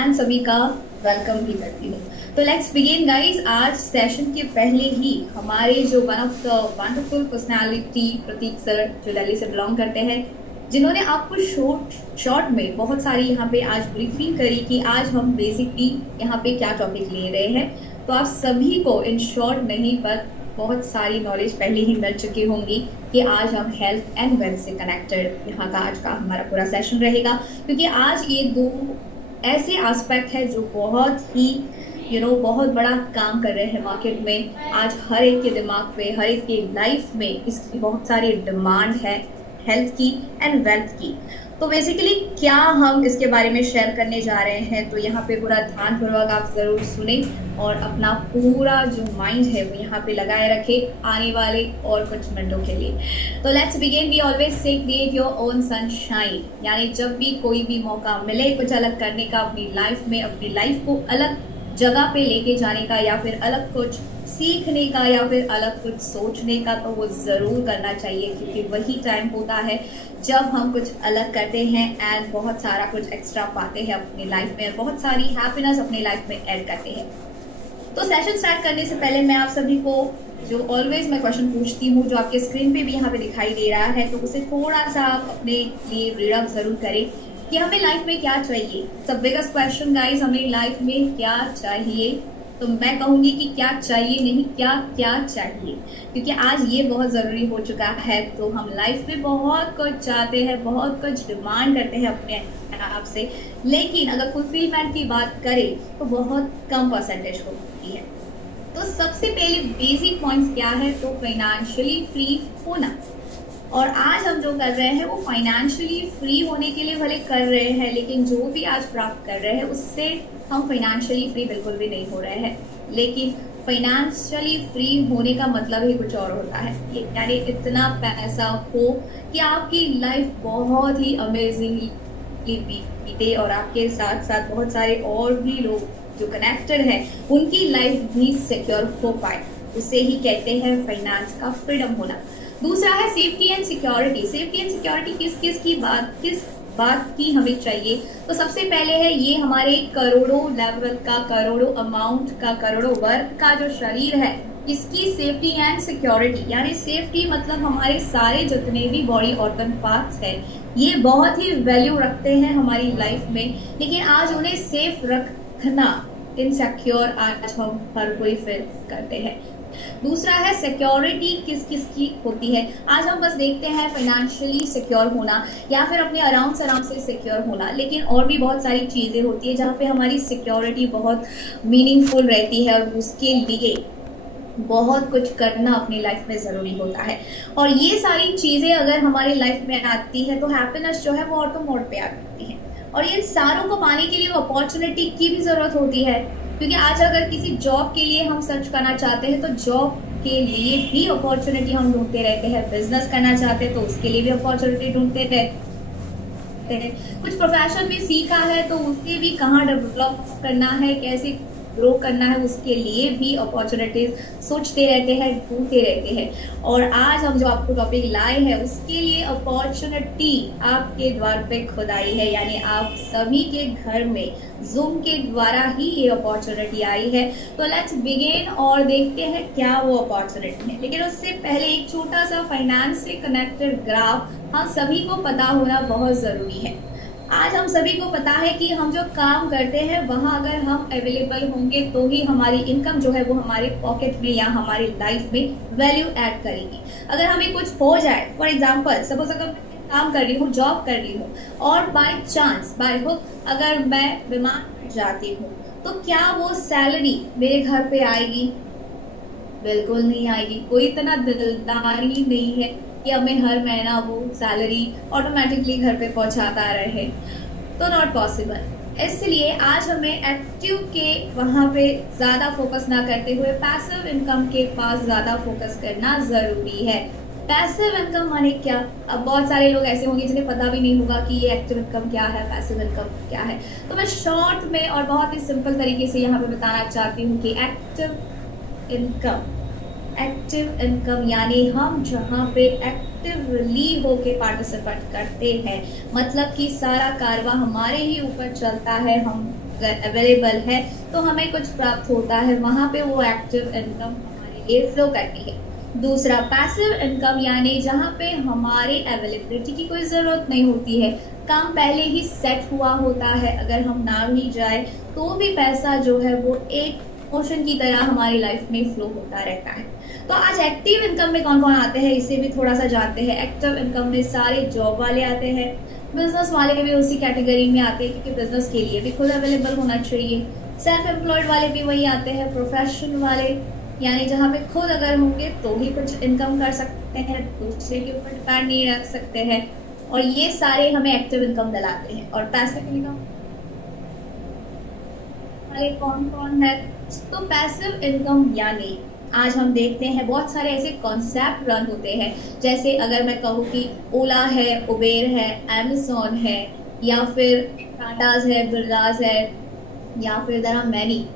And सभी का welcome भी करती हूँ। तो लेट्स बिगिन गाइस। आज सेशन के पहले ही हमारे जो one of the wonderful personality Pratik sir जो दिल्ली से बिलोंग करते हैं, जिन्होंने आपको शॉर्ट में बहुत सारी यहाँ पे आज ब्रीफिंग करी कि आज हम बेसिकली यहाँ पे क्या टॉपिक ले रहे हैं। तो आप सभी को इन शॉर्ट नहीं पर बहुत सारी नॉलेज पहले ही मिल चुकी होंगी कि आज हम हेल्थ एंड वेल्थ से कनेक्टेड यहाँ का आज का हमारा पूरा सेशन रहेगा, क्योंकि आज ये दो ऐसे एस्पेक्ट है जो बहुत ही बहुत बड़ा काम कर रहे हैं मार्केट में। आज हर एक के दिमाग पे, हर एक के लाइफ में इसकी बहुत सारी डिमांड है, हेल्थ की एंड वेल्थ की। तो बेसिकली क्या हम इसके बारे में शेयर करने जा रहे हैं, तो यहाँ पे पूरा ध्यानपूर्वक आप जरूर सुने और अपना पूरा जो माइंड है वो यहाँ पे लगाए रखे आने वाले और कुछ मिनटों के लिए। तो let's begin. We always say create your own sunshine, यानी जब भी कोई भी मौका मिले कुछ अलग करने का अपनी लाइफ में, अपनी लाइफ को अलग जगह पे लेके जाने का, या फिर अलग कुछ सीखने का, या फिर अलग कुछ सोचने का, तो वो ज़रूर करना चाहिए, क्योंकि वही टाइम होता है जब हम कुछ अलग करते हैं एंड बहुत सारा कुछ एक्स्ट्रा पाते हैं अपनी लाइफ में, बहुत सारी हैप्पीनेस अपनी लाइफ में ऐड करते हैं। तो सेशन स्टार्ट करने से पहले मैं आप सभी को जो ऑलवेज मैं क्वेश्चन पूछती हूँ, जो आपके स्क्रीन पे भी यहाँ पे दिखाई दे रहा है, तो उसे थोड़ा सा आप अपने लिए रीड अप जरूर करें कि हमें लाइफ में क्या चाहिए। सब बिगेस्ट क्वेश्चन गाइस, हमें लाइफ में क्या चाहिए। तो मैं कहूंगी कि क्या चाहिए नहीं, क्या क्या चाहिए, क्योंकि आज ये बहुत ज़रूरी हो चुका है। तो हम लाइफ में बहुत कुछ चाहते हैं, बहुत कुछ डिमांड करते हैं अपने आप से, लेकिन अगर फुलफिलमेंट की बात करें तो बहुत कम परसेंटेज होती है। तो सबसे पहले बेसिक पॉइंट्स क्या है, तो फाइनेंशियली फ्री होना। और आज हम जो कर रहे हैं वो फाइनेंशियली फ्री होने के लिए भले कर रहे हैं, लेकिन जो भी आज प्राप्त कर रहे हैं उससे हम फाइनेंशियली फ्री बिल्कुल भी नहीं हो रहे हैं। लेकिन फाइनेंशियली फ्री होने का मतलब ही कुछ और होता है, यानी इतना पैसा हो कि आपकी लाइफ बहुत ही अमेजिंगली बीते और आपके साथ साथ बहुत सारे और भी लोग जो कनेक्टेड है उनकी लाइफ भी सिक्योर हो पाए, उसे ही कहते हैं फाइनेंस का फ्रीडम होना। दूसरा है safety and security. Safety and security किस बात की हमें चाहिए, तो सबसे पहले है ये हमारे करोड़ों लेवल का, करोड़ों अमाउंट का, करोड़ों वर्ग का जो शरीर है, इसकी सेफ्टी एंड सिक्योरिटी। यानी सेफ्टी मतलब हमारे सारे जितने भी बॉडी ऑर्गन पार्ट्स है ये बहुत ही वैल्यू रखते हैं हमारी लाइफ में, लेकिन आज उन्हें सेफ रखना इनसिक्योर आज हम हर कोई फील करते हैं। दूसरा है सिक्योरिटी किस किस की होती है। आज हम बस देखते हैं फाइनेंशियली सिक्योर होना या फिर अपने अराउंड से सिक्योर होना, लेकिन और भी बहुत सारी चीज़ें होती है जहाँ पे हमारी सिक्योरिटी बहुत मीनिंगफुल रहती है, और उसके लिए बहुत कुछ करना अपनी लाइफ में ज़रूरी होता है। और ये सारी चीज़ें अगर हमारी लाइफ में आती है तो हैप्पीनेस जो है वो ऑटो मोड पे आती है, और ये सारों को पाने के लिए अपॉर्चुनिटी की भी ज़रूरत होती है, क्योंकि आज अगर किसी जॉब के लिए हम सर्च करना चाहते हैं तो जॉब के लिए भी अपॉर्चुनिटी हम ढूंढते रहते हैं, बिजनेस करना चाहते हैं तो उसके लिए भी अपॉर्चुनिटी ढूंढते रहते हैं, कुछ प्रोफेशन में सीखा है तो उसके भी कहाँ डेवलप करना है, कैसे ग्रो करना है, उसके लिए भी अपॉर्चुनिटीज सोचते रहते हैं, ढूंढते रहते हैं। और आज हम जो आपको टॉपिक लाए हैं उसके लिए अपॉर्चुनिटी आपके द्वार पे खुद आई है, यानी आप सभी के घर में जूम के द्वारा ही ये अपॉर्चुनिटी आई है। तो लेट्स बिगिन और देखते हैं क्या वो अपॉर्चुनिटी है। लेकिन उससे पहले एक छोटा सा फाइनेंस से कनेक्टेड ग्राफ हम सभी को पता होना बहुत ज़रूरी है। आज हम सभी को पता है कि हम जो काम करते हैं वहाँ अगर हम अवेलेबल होंगे तो ही हमारी इनकम जो है वो हमारे पॉकेट में या हमारी लाइफ में वैल्यू ऐड करेगी। अगर हमें कुछ हो जाए, फॉर एग्जांपल सपोज अगर मैं काम कर रही हूँ, जॉब कर रही हूँ, और बाय चांस बाय हुक अगर मैं बीमार पड़ जाती हूँ, तो क्या वो सैलरी मेरे घर पे आएगी? बिल्कुल नहीं आएगी। कोई इतना दिलदारी नहीं है कि हमें हर महीना वो सैलरी ऑटोमेटिकली घर पे पहुंचाता रहे, तो नॉट पॉसिबल। इसलिए आज हमें एक्टिव के वहाँ पे ज़्यादा फोकस ना करते हुए पैसिव इनकम के पास ज़्यादा फोकस करना ज़रूरी है। पैसिव इनकम माने क्या? अब बहुत सारे लोग ऐसे होंगे जिन्हें पता भी नहीं होगा कि ये एक्टिव इनकम क्या है, पैसिव इनकम क्या है। तो मैं शॉर्ट में और बहुत ही सिंपल तरीके से यहाँ पे बताना चाहती हूँ कि एक्टिव इनकम यानी हम जहाँ पे एक्टिवली होके पार्टिसिपेट करते हैं, मतलब कि सारा कारवा हमारे ही ऊपर चलता है, हम अगर अवेलेबल है तो हमें कुछ प्राप्त होता है, वहां पे वो एक्टिव इनकम हमारे लिए फ्लो करती है। दूसरा पैसिव इनकम यानी जहाँ पे हमारी अवेलेबिलिटी की कोई ज़रूरत नहीं होती है, काम पहले ही सेट हुआ होता है, अगर हम ना भी जाए तो भी पैसा जो है वो एक मोशन की तरह हमारी लाइफ में फ्लो होता रहता है। तो आज एक्टिव इनकम में कौन कौन आते हैं इसे भी थोड़ा सा जानते हैं। एक्टिव इनकम में सारे जॉब वाले आते हैं, बिजनेस वाले भी उसी कैटेगरी में आते हैं क्योंकि बिजनेस के लिए भी खुद अवेलेबल होना चाहिए। सेल्फ एम्प्लॉयड वाले भी वही आते हैं, प्रोफेशन वाले यानी जहाँ पे खुद अगर होंगे तो ही कुछ इनकम कर सकते हैं, दूसरे के ऊपर डिपेंड नहीं रख सकते हैं, और ये सारे हमें एक्टिव इनकम दिलाते हैं। और पैसिव इनकम वाले कौन कौन है? तो पैसिव इनकम यानी आज हम देखते हैं बहुत सारे ऐसे कॉन्सेप्ट रन होते हैं, जैसे अगर मैं कहूँ कि ओला है, उबेर है, अमेज़न है, या फिर टाटाज है, बिरलाज है, या फिर देर आर मैनी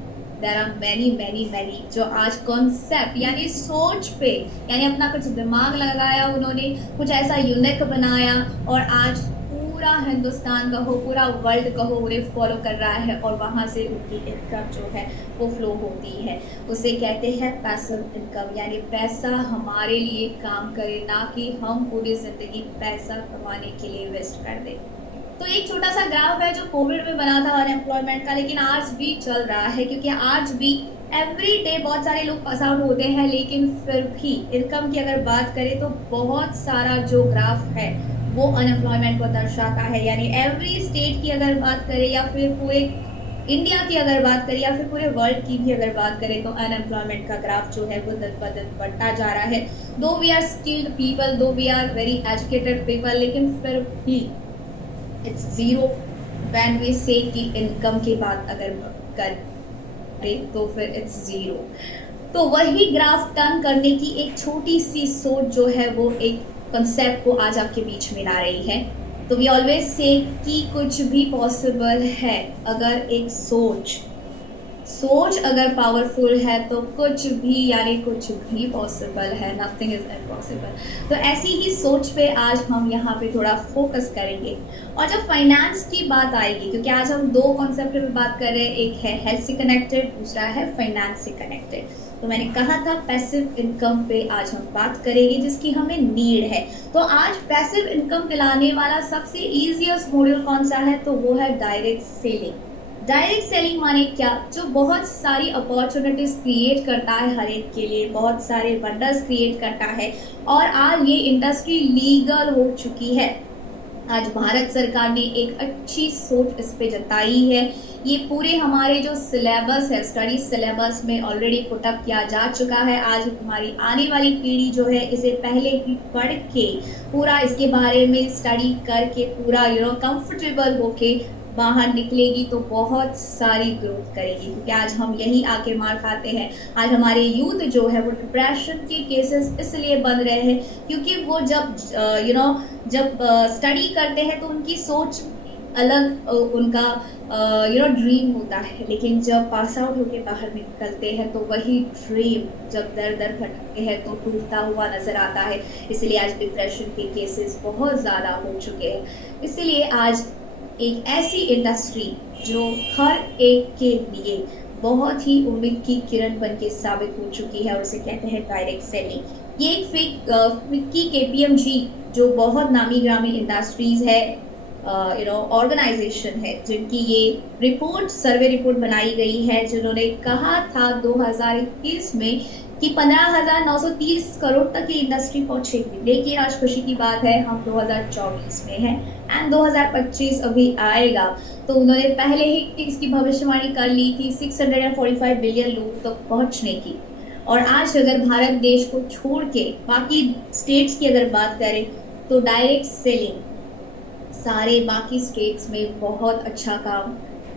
जो आज कॉन्सेप्ट यानी सोच पे यानी अपना कुछ दिमाग लगाया, उन्होंने कुछ ऐसा यूनिक बनाया और आज पूरा हिंदुस्तान कहो, पूरा वर्ल्ड कहो, उन्हें फॉलो कर रहा है और वहाँ से उनकी इनकम जो है वो फ्लो होती है। उसे कहते हैं पैसिव इनकम, यानी पैसा हमारे लिए काम करे, ना कि हम पूरी जिंदगी पैसा कमाने के लिए वेस्ट कर दें। तो एक छोटा सा ग्राफ है जो कोविड में बना था अनएम्प्लॉयमेंट का, लेकिन आज भी चल रहा है क्योंकि आज भी एवरी डे बहुत सारे लोग पास आउट होते हैं, लेकिन फिर भी इनकम की अगर बात करें तो बहुत सारा जो ग्राफ है वो अनएम्प्लॉयमेंट को दर्शाता है। यानी एवरी स्टेट की अगर बात करें या फिर पूरे इंडिया की अगर बात करें या फिर पूरे वर्ल्ड की भी अगर बात करें तो अनएम्प्लॉयमेंट का ग्राफ जो है वो दिन ब दिन बढ़ता जा रहा है। Though we are skilled people, though we are very educated people, लेकिन फिर भी इट्स जीरो व्हेन वी से कि इनकम की बात अगर करें तो फिर इट्स जीरो। तो वही ग्राफ टर्न करने की एक छोटी सी सोच जो है वो एक कंसेप्ट को आज आपके बीच में ला रही है। तो वी ऑलवेज से कि कुछ भी पॉसिबल है अगर एक सोच अगर पावरफुल है तो कुछ भी यानी कुछ भी पॉसिबल है, नथिंग इज इम्पॉसिबल। तो ऐसी ही सोच पे आज हम यहाँ पे थोड़ा फोकस करेंगे। और जब फाइनेंस की बात आएगी, क्योंकि आज हम दो कॉन्सेप्ट पे बात कर रहे हैं, एक है हेल्थ से कनेक्टेड, दूसरा है फाइनेंस से कनेक्टेड। तो मैंने कहा था पैसिव इनकम पे आज हम बात करेंगे जिसकी हमें नीड है। तो आज पैसिव इनकम दिलाने वाला सबसे इजीएस्ट मॉड्यूल कौन सा है? तो वो है डायरेक्ट सेलिंग। डायरेक्ट सेलिंग माने क्या? जो बहुत सारी अपॉर्चुनिटीज क्रिएट करता है हर एक के लिए, बहुत सारे वंडर्स क्रिएट करता है, और आज ये इंडस्ट्री लीगल हो चुकी है। आज भारत सरकार ने एक अच्छी सोच इस पे जताई है। ये पूरे हमारे जो सिलेबस है, स्टडी सिलेबस में ऑलरेडी पुटअप किया जा चुका है। आज हमारी आने वाली पीढ़ी जो है इसे पहले ही पढ़ के पूरा इसके बारे में स्टडी करके पूरा कंफर्टेबल होके बाहर निकलेगी तो बहुत सारी ग्रोथ करेगी। क्योंकि आज हम यही आके मार खाते हैं। आज हमारे यूथ जो है वो डिप्रेशन के केसेस इसलिए बन रहे हैं क्योंकि वो जब जब स्टडी करते हैं तो उनकी सोच अलग, उनका ड्रीम होता है, लेकिन जब पास आउट होके बाहर निकलते हैं तो वही ड्रीम जब दर दर भटकते हैं तो टूटता हुआ नजर आता है। इसलिए आज डिप्रेशन के केसेस बहुत ज़्यादा हो चुके हैं। इसलिए आज एक ऐसी इंडस्ट्री जो हर एक के लिए बहुत ही उम्मीद की किरण बन के साबित हो चुकी है और उसे कहते हैं डायरेक्ट सेलिंग। ये एक फिक्की KPMG जो बहुत नामी ग्रामी इंडस्ट्रीज है, ऑर्गेनाइजेशन है, जिनकी ये रिपोर्ट, सर्वे रिपोर्ट बनाई गई है, जिन्होंने कहा था 2021 में कि 15,930 करोड़ तक ये इंडस्ट्री पहुंचेगी। लेकिन आज खुशी की बात है हम 2024 में हैं एंड 2025 अभी आएगा। तो उन्होंने पहले ही इसकी भविष्यवाणी कर ली थी 645 बिलियन लोग तक पहुंचने की। और आज अगर भारत देश को छोड़ के बाकी स्टेट्स की अगर बात करें तो डायरेक्ट सेलिंग सारे बाकी स्टेट्स में बहुत अच्छा काम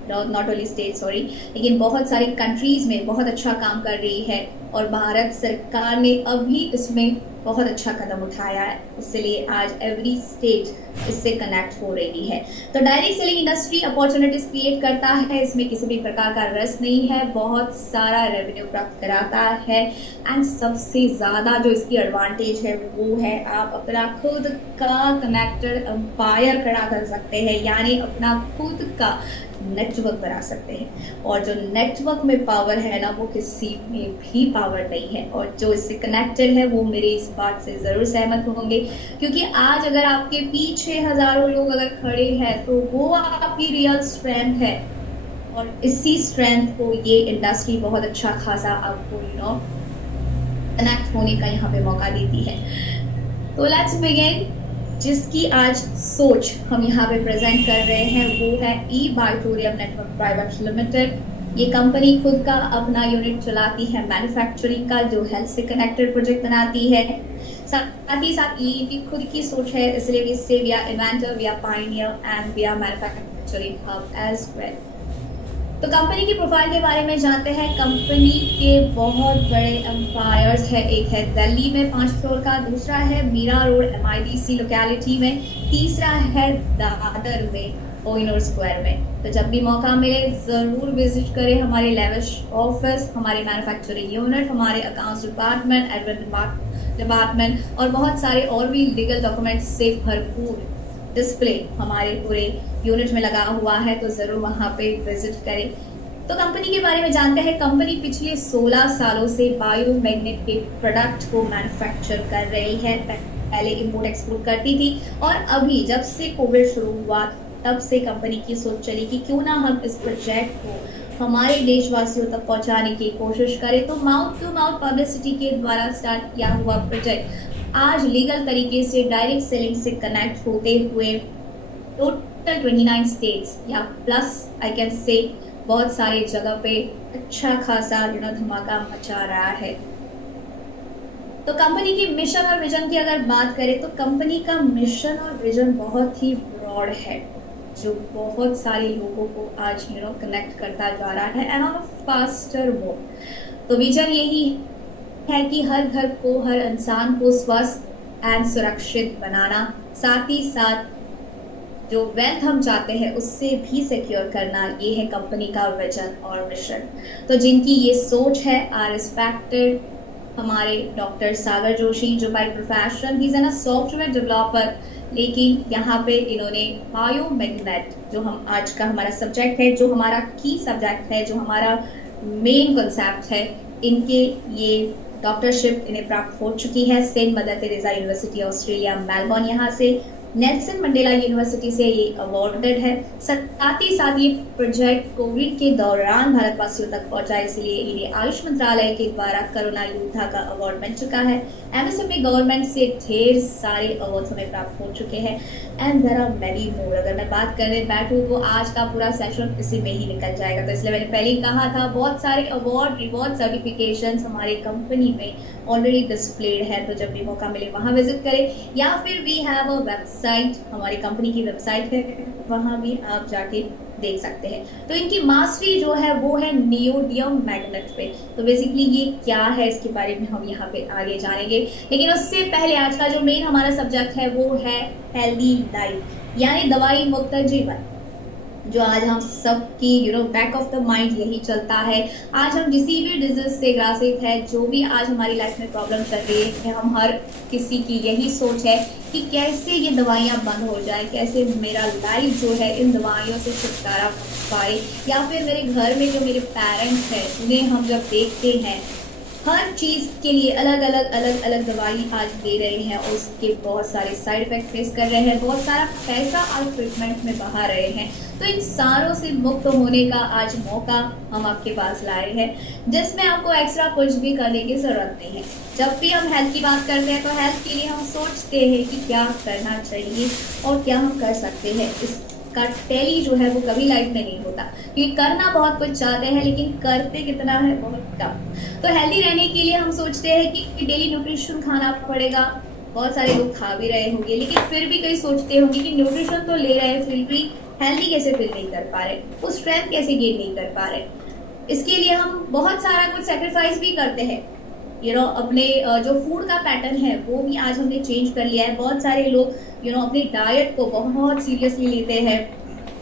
नॉट ओनली स्टेट सॉरी, लेकिन बहुत सारी कंट्रीज में बहुत अच्छा काम कर रही है और भारत सरकार ने अभी इसमें बहुत अच्छा कदम उठाया है, इसलिए आज एवरी स्टेट इससे कनेक्ट हो रही है। तो direct selling industry opportunities create करता है, इसमें किसी भी प्रकार का रिस्क नहीं है, बहुत सारा रेवेन्यू प्राप्त कराता है एंड सबसे ज्यादा जो इसकी एडवांटेज है वो है आप अपना खुद का कनेक्टेड एम्पायर खड़ा कर सकते हैं, यानी अपना खुद का नेटवर्क बना सकते हैं। और जो नेटवर्क में पावर है ना वो किसी में भी पावर नहीं है, और जो इससे कनेक्टेड है वो मेरी इस बात से जरूर सहमत होंगे, क्योंकि आज अगर आपके पीछे हजारों लोग अगर खड़े हैं तो वो आपकी रियल स्ट्रेंथ है, और इसी स्ट्रेंथ को ये इंडस्ट्री बहुत अच्छा खासा आपको कनेक्ट होने का यहाँ पे मौका देती है। तो लेट्स बिगिन। जिसकी आज सोच हम यहाँ पे प्रेजेंट कर रहे हैं वो है ई-बायोटोरियम नेटवर्क प्राइवेट लिमिटेड। ये कंपनी खुद का अपना यूनिट चलाती है मैन्युफैक्चरिंग का, जो हेल्थ से कनेक्टेड प्रोजेक्ट बनाती है। साथ ही साथ ये की खुद की सोच है, इसलिए इससे we are inventor, we are pioneer and we are manufacturing hub as well. तो कंपनी की प्रोफाइल के बारे में जानते हैं। कंपनी के बहुत बड़े एम्पायर्स है, एक है दिल्ली में 5 फ्लोर का, दूसरा है मीरा रोड MIDC लोकेलिटी में, तीसरा है दादर में कोहिनूर स्क्वायर में। तो जब भी मौका मिले जरूर विजिट करें हमारे लेविश ऑफिस, हमारे मैन्युफैक्चरिंग यूनिट, हमारे अकाउंट्स डिपार्टमेंट, एडमिन डिपार्टमेंट और बहुत सारे और भी लीगल डॉक्यूमेंट्स से भरपूर डिस्प्ले हमारे पूरे यूनिट में लगा हुआ है, तो जरूर वहां पे विजिट करें। तो कंपनी के बारे में जानते हैं। कंपनी पिछले 16 सालों से बायोमैग्नेट के प्रोडक्ट को मैन्युफैक्चर कर रही है। पहले इंपोर्ट एक्सपोर्ट करती थी, और अभी जब से कोविड शुरू हुआ तब से कंपनी की सोच चली कि क्यों ना हम इस प्रोजेक्ट को हमारे देशवासियों तक पहुंचाने की कोशिश करें। तो माउथ टू माउथ पब्लिसिटी के द्वारा स्टार्ट किया हुआ प्रोजेक्ट आज लीगल तरीके से डायरेक्ट सेलिंग से कनेक्ट होते हुए टोटल 29 स्टेट्स या प्लस आई कैन से बहुत सारे जगह पे अच्छा खासा धमाका मचा रहा है। तो कंपनी की मिशन और विजन की अगर बात करें तो कंपनी का मिशन और विजन बहुत ही ब्रॉड है, जो बहुत सारे लोगों को आज कनेक्ट करता जा रहा है and on a faster mode. तो विजन यही है कि हर घर को, हर इंसान को स्वस्थ एंड सुरक्षित बनाना, साथ ही साथ जो वेल्थ हम चाहते हैं उससे भी सिक्योर करना, ये है कंपनी का विजन और मिशन। तो जिनकी ये सोच है आर रिस्पेक्टेड हमारे डॉक्टर सागर जोशी, जो by profession he is an software developer, लेकिन यहाँ पे इन्होंने बायोमैग्नेट, जो हम आज का हमारा सब्जेक्ट है, जो हमारा की सब्जेक्ट है, जो हमारा मेन कॉन्सेप्ट है, इनके ये डॉक्टरशिप इन्हें प्राप्त हो चुकी है। Saint Mother Teresa University Australia Melbourne, यहाँ से नेल्सन मंडेला यूनिवर्सिटी से ये अवार्डेड है। साथ ही साथ ये प्रोजेक्ट कोविड के दौरान भारतवासियों तक पहुंचा, इसलिए इन्हें आयुष मंत्रालय के द्वारा कोरोना योद्धा का अवार्ड मिल चुका है। एमएसएमई गवर्नमेंट से ढेर सारे अवार्ड हमें प्राप्त हो चुके हैं and there are many more. अगर मैं बात करने बैठूं तो आज का पूरा सेशन इसी में ही निकल जाएगा, तो इसलिए मैंने पहले ही कहा था बहुत सारे अवार्ड, रिवॉर्ड, सर्टिफिकेशंस हमारी कंपनी में ऑलरेडी डिस्प्लेड है। तो जब भी मौका मिले वहां विजिट करें, या फिर वी हैव अ वेबसाइट, हमारी कंपनी की वेबसाइट है, वहां भी आप जाके देख सकते हैं। तो इनकी मास्टरी जो है वो है नियोडियम मैग्नेट पे। तो बेसिकली ये क्या है इसके बारे में हम यहाँ पे आगे जानेंगे, लेकिन उससे पहले आज का जो मेन हमारा सब्जेक्ट है वो है हेल्दी लाइफ, यानी दवाई मुक्त जीवन, जो आज हम सबकी बैक ऑफ द माइंड यही चलता है। आज हम किसी भी डिजीज से ग्रसित है, जो भी आज हमारी लाइफ में प्रॉब्लम चल रही है, हम हर किसी की यही सोच है कि कैसे ये दवाइयाँ बंद हो जाए, कैसे मेरा लाइफ जो है इन दवाइयों से छुटकारा पाए, या फिर मेरे घर में जो मेरे पेरेंट्स हैं उन्हें हम जब देखते हैं हर चीज़ के लिए अलग अलग दवाई आज दे रहे हैं और उसके बहुत सारे साइड इफेक्ट फेस कर रहे हैं, बहुत सारा पैसा आज ट्रीटमेंट में बहा रहे हैं। तो इन सारों से मुक्त होने का आज मौका हम आपके पास लाए हैं, जिसमें आपको एक्स्ट्रा कुछ भी करने की ज़रूरत नहीं है। जब भी हम हेल्थ की बात करते हैं तो हेल्थ के लिए हम सोचते हैं कि क्या करना चाहिए और क्या हम कर सकते हैं। इसका टैली जो है वो कभी लाइफ में नहीं होता, क्योंकि करना बहुत कुछ चाहते हैं लेकिन करते कितना है बहुत कम। तो हेल्दी रहने के लिए हम सोचते हैं कि डेली न्यूट्रिशन खाना पड़ेगा, बहुत सारे लोग खा भी रहे होंगे, लेकिन फिर भी कई सोचते होंगे कि न्यूट्रिशन तो ले रहे हैं फिर भी हेल्दी कैसे फील नहीं कर पा रहे, वो स्ट्रेंथ कैसे गेन नहीं कर पा रहे। इसके लिए हम बहुत सारा कुछ सेक्रीफाइस भी करते हैं। अपने जो फूड का पैटर्न है वो भी आज हमने चेंज कर लिया है। बहुत सारे लोग अपनी डाइट को बहुत सीरियसली लेते हैं।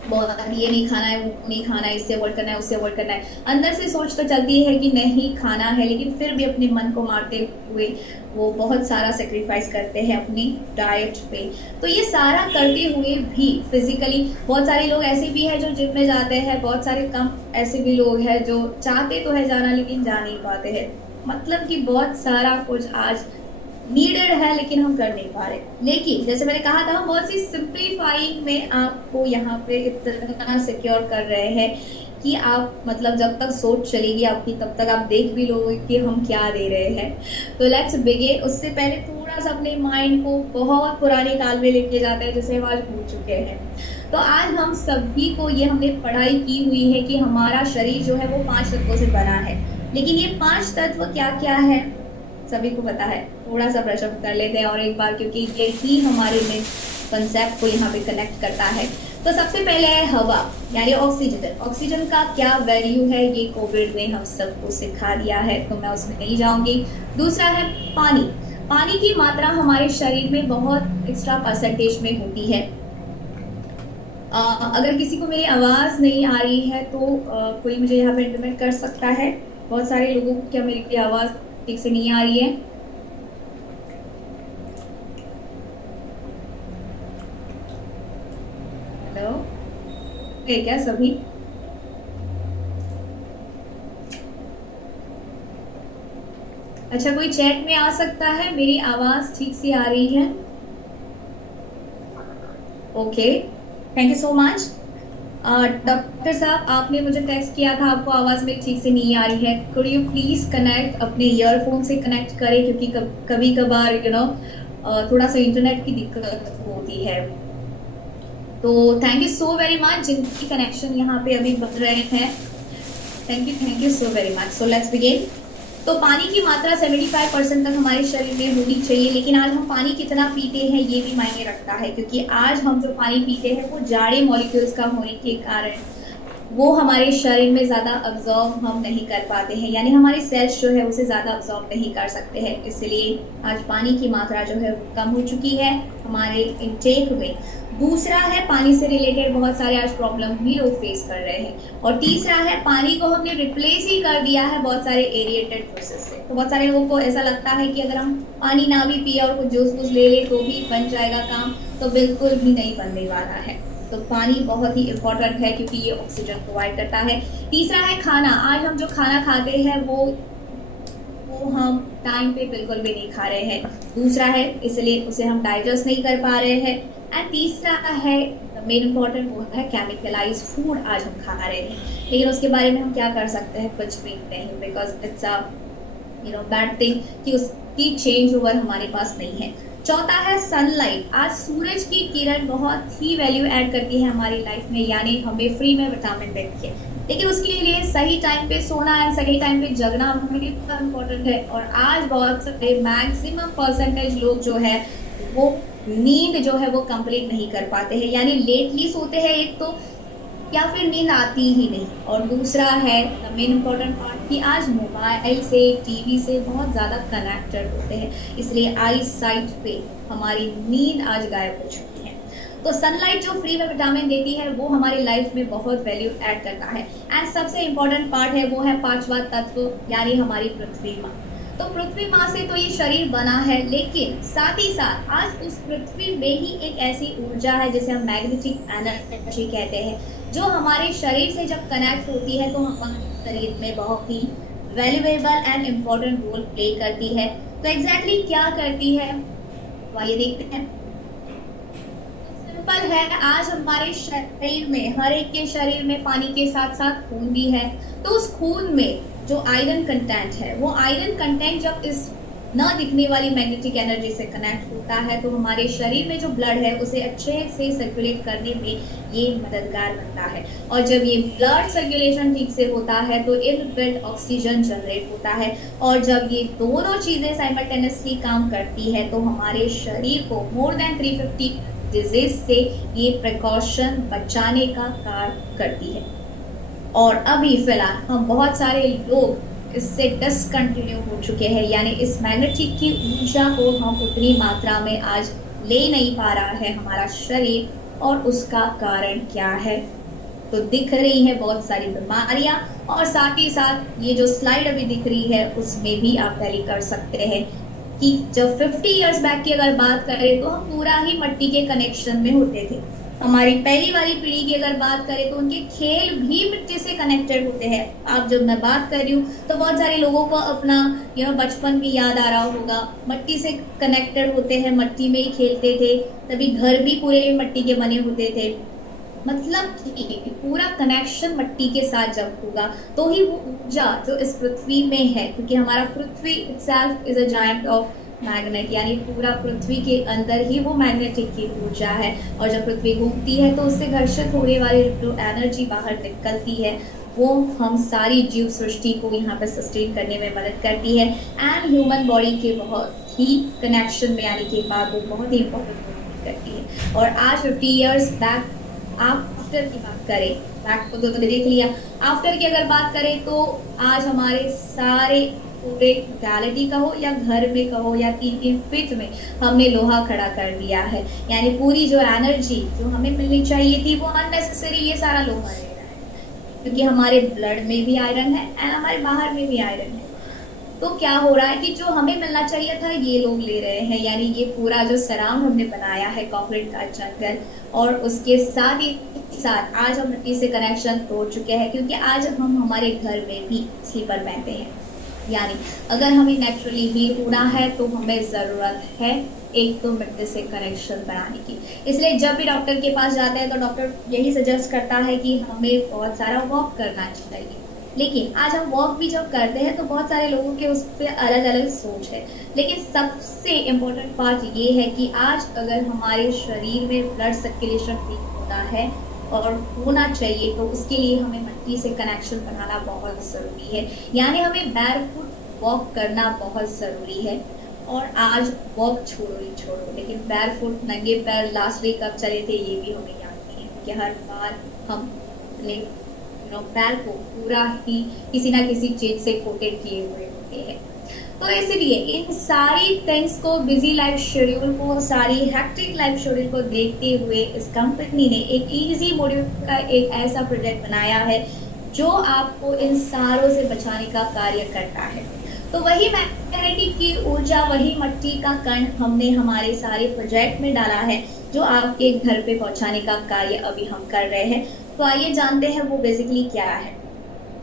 बहुत ये नहीं खाना है, वो नहीं खाना है, इससे अवॉइड करना है, उससे अवॉइड करना है। अंदर से सोच तो चलती है कि नहीं खाना है, लेकिन फिर भी अपने मन को मारते हुए वो बहुत सारा सेक्रीफाइस करते हैं अपनी डाइट पे। तो ये सारा करते हुए भी फिजिकली बहुत सारे लोग ऐसे भी हैं जो जिम में जाते हैं, बहुत सारे कम ऐसे भी लोग हैं जो चाहते तो है जाना लेकिन जा नहीं पाते हैं। मतलब कि बहुत सारा कुछ आज नीडेड है लेकिन हम कर नहीं पा रहे। लेकिन जैसे मैंने कहा था, हम बहुत सी सिंप्लीफाइंग में आपको यहाँ पे इतना सिक्योर कर रहे हैं कि आप मतलब जब तक सोच चलेगी आपकी तब तक आप देख भी लोगे कि हम क्या दे रहे हैं। तो लेट्स बिगिन। उससे पहले थोड़ा सा अपने माइंड को बहुत पुराने काल में लेके जाते हैं जिसे हम आज भूल चुके हैं। तो आज हम सभी को ये हमने पढ़ाई की हुई है कि हमारा शरीर जो है वो 5 तत्वों से बना है। लेकिन ये 5 तत्व क्या क्या है सभी को पता है? थोड़ा सा ब्रश अप कर लेते हैं और एक बार, क्योंकि ये ही हमारे में कंसेप्ट को यहाँ पे कनेक्ट करता है। तो सबसे पहले है हवा यानी ऑक्सीजन। ऑक्सीजन का क्या वैल्यू है ये कोविड ने हम सबको सिखा दिया है, तो मैं उसमें नहीं जाऊंगी। दूसरा है पानी। पानी की मात्रा हमारे शरीर में बहुत एक्स्ट्रा परसेंटेज में होती है। अगर किसी को मेरी आवाज नहीं आ रही है तो कोई मुझे यहाँ पे इंटरमेंट कर सकता है। बहुत सारे लोगों को क्या मेरी आवाज ठीक से नहीं आ रही है? हेलो, क्या सभी? अच्छा, कोई चैट में आ सकता है? मेरी आवाज ठीक से आ रही है? Okay, thank you so much. Doctor साहब, आपने मुझे टेक्स्ट किया था आपको आवाज में ठीक से नहीं आ रही है। कुड यू प्लीज कनेक्ट, अपने ईयरफोन से कनेक्ट करें, क्योंकि कभी कभार थोड़ा सा इंटरनेट की दिक्कत होती है। तो thank you so very much जिनकी कनेक्शन यहाँ पे अभी बन रहे हैं। Thank you so very much. So let's begin. तो पानी की मात्रा 75% तक हमारे शरीर में होनी चाहिए, लेकिन आज हम पानी कितना पीते हैं ये भी मायने रखता है, क्योंकि आज हम जो पानी पीते हैं वो जाड़े मॉलिक्यूल्स का होने के कारण वो हमारे शरीर में ज़्यादा अब्जॉर्ब हम नहीं कर पाते हैं, यानी हमारी सेल्स जो है उसे ज़्यादा अब्जॉर्ब नहीं कर सकते हैं। इसलिए आज पानी की मात्रा जो है वो कम हो चुकी है हमारे इनटेक में। दूसरा है पानी से रिलेटेड बहुत सारे आज प्रॉब्लम भी लोग फेस कर रहे हैं। और तीसरा है पानी को हमने रिप्लेस ही कर दिया है बहुत सारे एरिएटेड प्रोसेस से। तो बहुत सारे लोगों को ऐसा लगता है कि अगर हम पानी ना भी पिए और कुछ जूस वूस ले ले तो भी बन जाएगा काम, तो बिल्कुल भी नहीं बनने वाला है। तो पानी बहुत ही इम्पोर्टेंट है क्योंकि ये ऑक्सीजन प्रोवाइड करता है। तीसरा है खाना। आज हम जो खाना खाते हैं वो हम टाइम पे बिल्कुल भी नहीं खा रहे हैं। दूसरा है इसलिए उसे हम डाइजेस्ट नहीं कर पा रहे हैं। एंड तीसरा है मेन इम्पोर्टेंट वो है केमिकलाइज फूड आज हम खा रहे हैं, लेकिन उसके बारे में हम क्या कर सकते हैं? कुछ भी नहीं, because it's a bad thing कि उसकी चेंज ओवर हमारे पास नहीं है। चौथा है सनलाइट। आज सूरज की किरण बहुत ही वैल्यू ऐड करती है हमारी लाइफ में, यानी हमें फ्री में विटामिन देती है, लेकिन उसके लिए सही टाइम पे सोना है, सही टाइम पे जगना हमारे लिए बहुत इम्पोर्टेंट है। और आज बहुत सारे मैक्सिमम परसेंटेज लोग जो है वो नींद जो है वो कंप्लीट नहीं कर पाते हैं, यानी लेटली सोते हैं एक तो, या फिर नींद आती ही नहीं। और दूसरा है मेन इम्पोर्टेंट पार्ट कि आज मोबाइल से, टीवी से बहुत ज़्यादा कनेक्टेड होते हैं, इसलिए आई साइट पे हमारी नींद आज गायब हो चुकी है। तो सनलाइट जो फ्री में विटामिन देती है वो हमारी लाइफ में बहुत वैल्यू ऐड करता है। एंड सबसे इम्पोर्टेंट पार्ट है वो है पांचवा तत्व, यानी हमारी पृथ्वी माँ। तो पृथ्वी माँ से तो ये शरीर बना है, लेकिन साथ ही साथ आज उस पृथ्वी में ही एक ऐसी ऊर्जा है जिसे हम मैग्नेटिक एनर्जी कहते हैं, जो हमारे शरीर से जब कनेक्ट होती है तो हमारे शरीर में बहुत ही valuable and important role play करती है। तो एग्जैक्टली क्या करती है आइए देखते हैं। सिंपल है, आज हमारे शरीर में, हर एक के शरीर में पानी के साथ साथ खून भी है। तो उस खून में जो आयरन कंटेंट है, वो आयरन कंटेंट जब इस न दिखने वाली मैग्नेटिक एनर्जी से कनेक्ट होता है तो हमारे शरीर में जो ब्लड है उसे अच्छे से सर्कुलेट करने में ये मददगार बनता है। और जब ये ब्लड सर्कुलेशन ठीक से होता है तो इनबिल्ट ऑक्सीजन जनरेट होता है, और जब ये दोनों चीजें साइमल्टेनियसली काम करती है तो हमारे शरीर को मोर देन 350 डिजीज से ये प्रिकॉशन बचाने का कार्य करती है। और अभी फिलहाल हम बहुत सारे लोग इससे डिसकंटिन्यू हो चुके हैं, यानी इस मैग्नेटिक की ऊर्जा को हम उतनी मात्रा में आज ले नहीं पा रहा है हमारा शरीर। और उसका कारण क्या है? तो दिख रही है बहुत सारी बीमारियां, और साथ ही साथ ये जो स्लाइड अभी दिख रही है उसमें भी आप टैली कर सकते हैं कि जब 50 इयर्स बैक की अगर बात करें तो हम पूरा ही मिट्टी के कनेक्शन में होते थे। हमारी पहली वाली पीढ़ी की अगर बात करें तो उनके खेल भी मिट्टी से कनेक्टेड होते हैं। आप जब मैं बात कर रही हूँ तो बहुत सारे लोगों को अपना बचपन भी याद आ रहा होगा, मिट्टी से कनेक्टेड होते हैं, मिट्टी में ही खेलते थे, तभी घर भी पूरे मिट्टी के बने होते थे। मतलब कि पूरा कनेक्शन मिट्टी के साथ जब होगा तो ही वो ऊर्जा जो इस पृथ्वी में है, क्योंकि हमारा पृथ्वी itself is a giant of magnet, यानी पूरा पृथ्वी के अंदर ही वो मैग्नेटिक की ऊर्जा है। और जब पृथ्वी घूमती है तो उससे घर्षित होने वाली जो एनर्जी बाहर निकलती है वो हम सारी जीव सृष्टि को यहाँ पे सस्टेन करने में मदद करती है। एंड ह्यूमन बॉडी के बहुत ही कनेक्शन में आने के बाद वो बहुत ही इंपॉर्टेंट करती है। और आज 50 इयर्स बैक आफ्टर की बात करें, बैक को तो देख लिया, आफ्टर की अगर बात करें तो आज हमारे सारे पूरे गैलिटी का हो या घर में कहो या 3-3 फीट में हमने लोहा खड़ा कर दिया है। यानी पूरी जो एनर्जी जो हमें मिलनी चाहिए थी वो अननेसेसरी ये सारा लोहा ले रहा है, क्योंकि हमारे ब्लड में भी आयरन है एंड हमारे बाहर में भी आयरन है। तो क्या हो रहा है कि जो हमें मिलना चाहिए था ये लोग ले रहे हैं। यानी ये पूरा जो सराउंड हमने बनाया है कंक्रीट का जंगल, और उसके साथ ही साथ आज हम मिट्टी से कनेक्शन तोड़ चुके हैं, क्योंकि आज हम हमारे घर में भी स्लीपर पहनते हैं। यानी अगर हमें नेचुरली हील होना है तो हमें ज़रूरत है एक तो मिट्टी से कनेक्शन बनाने की। इसलिए जब भी डॉक्टर के पास जाते हैं तो डॉक्टर यही सजेस्ट करता है कि हमें बहुत सारा वॉक करना चाहिए। लेकिन आज हम वॉक भी जब करते हैं तो बहुत सारे लोगों के उस पर अलग अलग सोच है। लेकिन सबसे इम्पोर्टेंट बात ये है कि आज अगर हमारे शरीर में ब्लड सर्कुलेशन ठीक होना है और होना चाहिए तो उसके लिए हमें मिट्टी से कनेक्शन बनाना बहुत ज़रूरी है। यानी हमें बैरफुट वॉक करना बहुत ज़रूरी है। और आज वॉक छोड़ो ही छोड़ो, लेकिन बैरफुट नंगे पैर लास्ट वीक कब चले थे ये भी हमें याद नहीं है, क्योंकि हर बार हम अपने पैर को पूरा ही किसी ना किसी चीज से कोटेड किए हुए होते हैं। तो इसलिए इन सारी थिंग्स को, बिजी लाइफ शेड्यूल को, सारी हेक्टिक लाइफ शेड्यूल को देखते हुए इस कंपनी ने एक इजी मॉड्यूल का एक ऐसा प्रोजेक्ट बनाया है जो आपको इन सारों से बचाने का कार्य करता है। तो वही मैग्नेटिक की ऊर्जा, वही मिट्टी का कण हमने हमारे सारे प्रोजेक्ट में डाला है जो आपके घर पे पहुंचाने का कार्य अभी हम कर रहे हैं। तो आइए जानते हैं वो बेसिकली क्या है।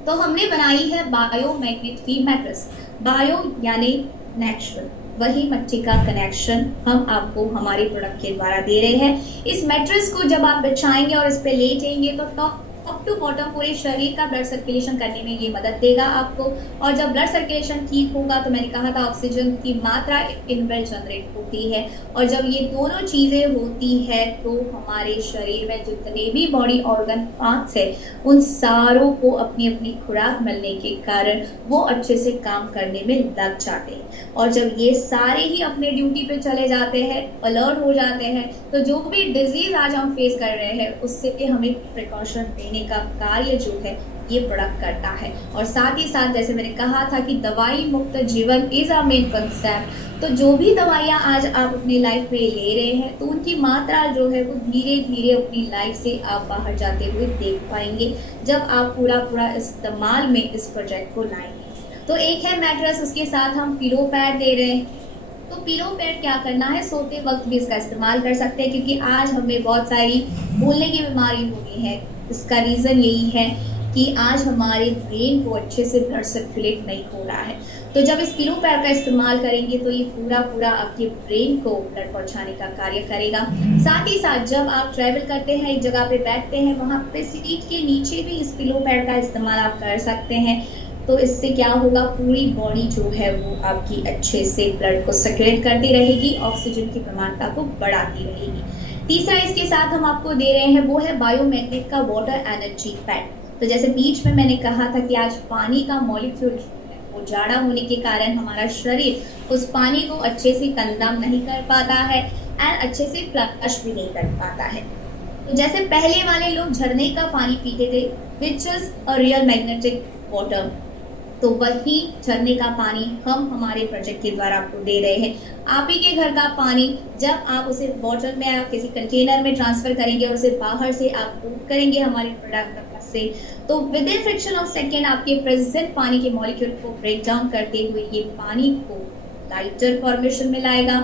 तो हमने बनाई है बायोमैग्नेट की मैट्रेस। बायो यानी नेचुरल, वही मिट्टी का कनेक्शन हम आपको हमारे प्रोडक्ट के द्वारा दे रहे हैं। इस मैट्रेस को जब आप बिछाएंगे और इस पे लेटेंगे तो टॉप टू बॉटम पूरे शरीर का ब्लड सर्कुलेशन करने में ये मदद देगा आपको। और जब ब्लड सर्कुलेशन ठीक होगा तो मैंने कहा था ऑक्सीजन की मात्रा इनबिल्ट जनरेट होती है, और जब ये दोनों चीज़ें होती है तो हमारे शरीर में जितने भी बॉडी ऑर्गन पार्ट्स है उन सारों को अपनी अपनी खुराक मिलने के कारण वो अच्छे से काम करने में लग जाते हैं। और जब ये सारे ही अपने ड्यूटी पे चले जाते हैं, अलर्ट हो जाते हैं, तो जो भी डिजीज आज हम फेस कर रहे हैं उससे हमें प्रिकॉशन देने का कार्य जो है ये प्रोडक्ट करता है। और साथ ही साथ जैसे मैंने कहा था कि दवाई मुक्त जीवन इज अ मेन कंसेप्ट। तो जो भी दवाइयाँ आज आप अपनी लाइफ में ले रहे हैं तो उनकी मात्रा जो है वो धीरे धीरे अपनी लाइफ से आप बाहर जाते हुए देख पाएंगे जब आप पूरा इस्तेमाल में इस प्रोजेक्ट को लाएंगे। तो एक है मैट्रेस, उसके साथ हम पिलो पैड दे रहे हैं। तो पिलो पैड क्या करना है, सोते वक्त भी इसका इस्तेमाल कर सकते हैं, क्योंकि आज हमें बहुत सारी भूलने की बीमारी हो गई है। इसका रीज़न यही है कि आज हमारे ब्रेन को अच्छे से ब्लड सर्कुलेट नहीं हो रहा है। तो जब इस पिलो पैड का इस्तेमाल करेंगे तो ये पूरा आपके ब्रेन को ब्लड पहुंचाने का कार्य करेगा। साथ ही साथ जब आप ट्रैवल करते हैं, एक जगह पे बैठते हैं, वहाँ पे सीट के नीचे भी इस पिलो पैड का इस्तेमाल आप कर सकते हैं। तो इससे क्या होगा, पूरी बॉडी जो है वो आपकी अच्छे से ब्लड को सर्कुलेट करती रहेगी, ऑक्सीजन की प्रमाणता को बढ़ाती रहेगी। तीसरा इसके साथ हम आपको दे रहे हैं वो है बायोमैग्नेट का वाटर एनर्जी पैड। तो जैसे बीच में मैंने कहा था कि आज पानी का मॉलिक्यूल वो जाड़ा होने के कारण हमारा शरीर उस पानी को अच्छे से कंज्यूम नहीं कर पाता है, एंड अच्छे से फ्लश भी नहीं कर पाता है। तो जैसे पहले वाले लोग झरने का पानी पीते थे, which is a real magnetic water, तो वही झरने का पानी हम हमारे प्रोजेक्ट के द्वारा आपको दे रहे हैं। आप ही के घर का पानी जब आप उसे बॉटल में या किसी कंटेनर में ट्रांसफर करेंगे और उसे बाहर से आप बूट करेंगे हमारे प्रोडक्ट से, तो with in fraction of second आपके प्रेजेंट पानी के मॉलिक्यूल को ब्रेक डाउन करते हुए ये पानी को लाइटर फॉर्मेशन में लाएगा।